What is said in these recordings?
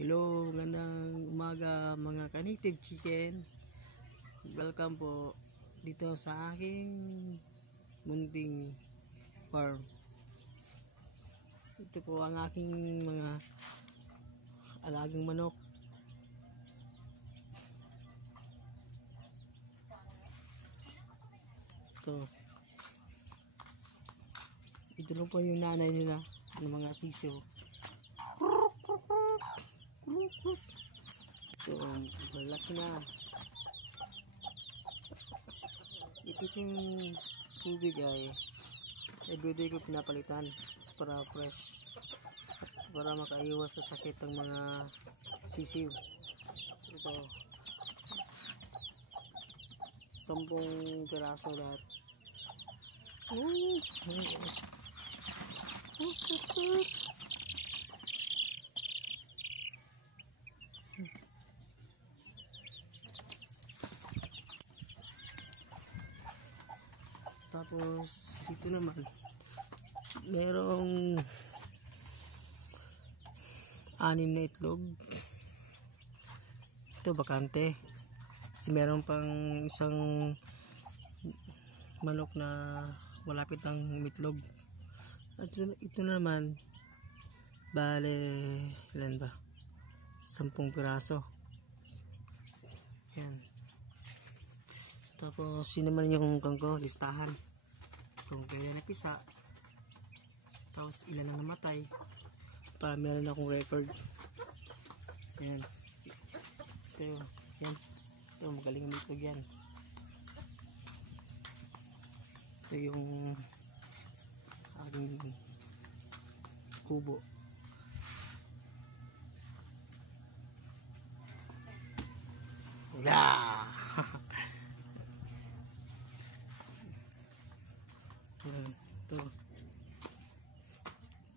Hello, magandang umaga mga ka-native chicken. Welcome po dito sa aking munting farm. Ito po ang aking mga alagang manok. Ito lang po yung nanay nila ng mga sisiw. Ito, malaki na. Ito yung tubig ay everyday ko pinapalitan para fresh, para makaiwas sa sakit ng mga sisiw. Ito 10 piraso lahat. Tapos dito naman merong 6 na itlog. Ito bakante kasi meron pang isang manok na malapit ng umitlog. At ito naman bale ilan ba, 10 piraso. Yan. Tapos yun naman yung kangko, listahan kung kailan napisa, tapos ilan ang namatay, para meron akong record. Yan. Ito, yan. Ito, magaling umitlog yan. Ito yung aking kubo. Wala!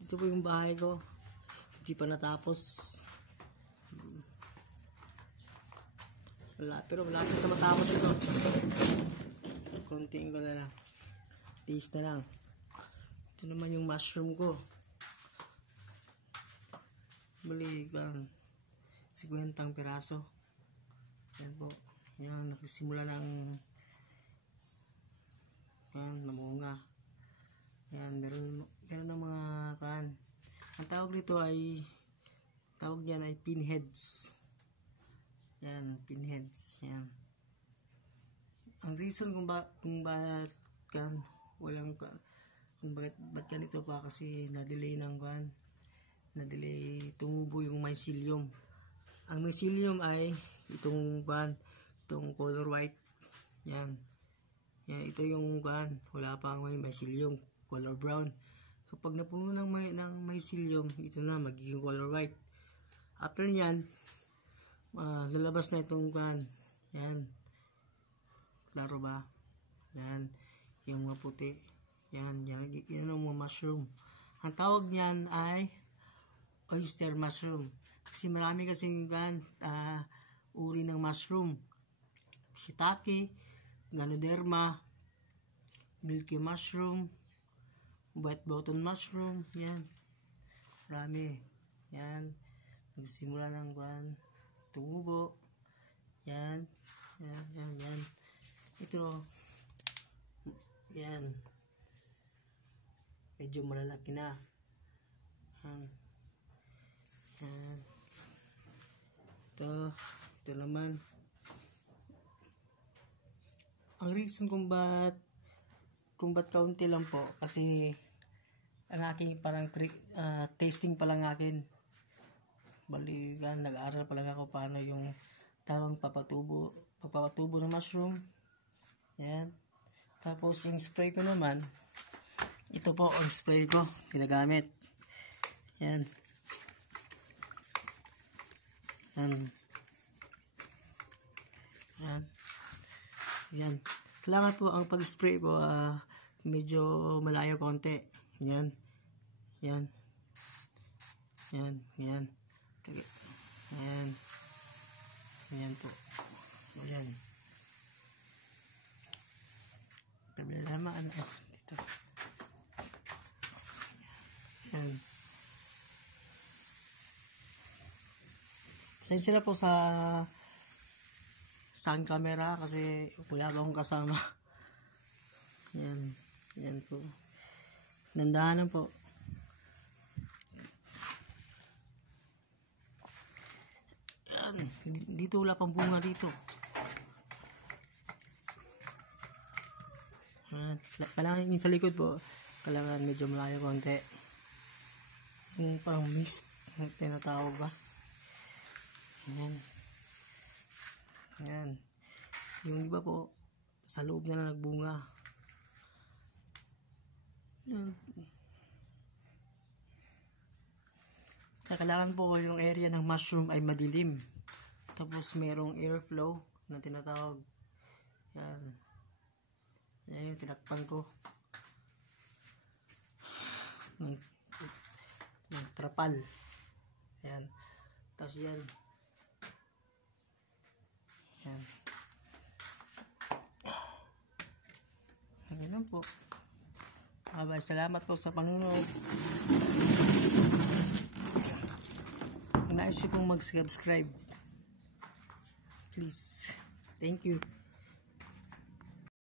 Ito po yung bahay ko, hindi pa natapos. Pero malapit na matapos ito. Konting ko na lang, taste na lang. Ito naman yung mushroom ko, bali 50 piraso. Yan po, yan, nagsisimula ng yan, namunga. Yan, meron ng mga kan. Ang tawag nito ay, tawag niyan ay pinheads. Yan, pinheads. Yan. Ang reason kung bakit kan walang kung bakit ganito pa, kasi na-delay ng kan, na-delay tumubo yung mycelium. Ang mycelium ay itong kan, itong color white. Yan. Yan, ito yung kan, wala pa ang mycelium, color brown. So pag napuno ng mycelium, ito na magiging color white. After nyan, lalabas na itong kan. Yan. Klaro ba? Yan. Yung mga puti. Yan. Yan ang mga mushroom. Ang tawag niyan ay oyster mushroom. Kasi marami kasing kan, uri ng mushroom. Shiitake, Ganoderma, milky mushroom, white button mushroom. Yan. Marami. Yan. Nagsimula ng kan, tumubo. Yan. Yan. Yan. Yan. Ito. Yan. Medyo malalaki na. Yan. Yan. Ito naman. Ang reason kung ba't kaunti lang po, kasi ang aking parang tasting pa lang akin. Bali, nag-aaral pa lang ako paano yung tamang papatubo ng mushroom. Yan. Tapos yung spray ko naman, ito po ang spray ko ginagamit. Yan. Yan. Yan. Yan. Kailangan po ang pag-spray po medyo malayo konti. Yan. Yan. Yan. Yan. Yan. Yan po. Yan. Problemahan dito. Yan. Pasensya na po sa sound camera kasi wala akong kasama. Yan. Yan po. Dandahan lang po. Yan. Dito wala pang bunga dito. Yan. Kailangan yung sa likod po. Kailangan medyo malayo konti. Yung parang mist. Tinatawag ba? Yan. Yan. Yung iba po, sa loob na nagbunga. Yan. Sa kailangan po yung area ng mushroom ay madilim. Tapos merong airflow na tinatawag. Yan. Yan yung tinakpan ko. Ng trapal. Yan. Tapos yan. Yan. Ganun po. Salamat po sa panonood. Kung nais niyo pong mag-subscribe, please. Thank you.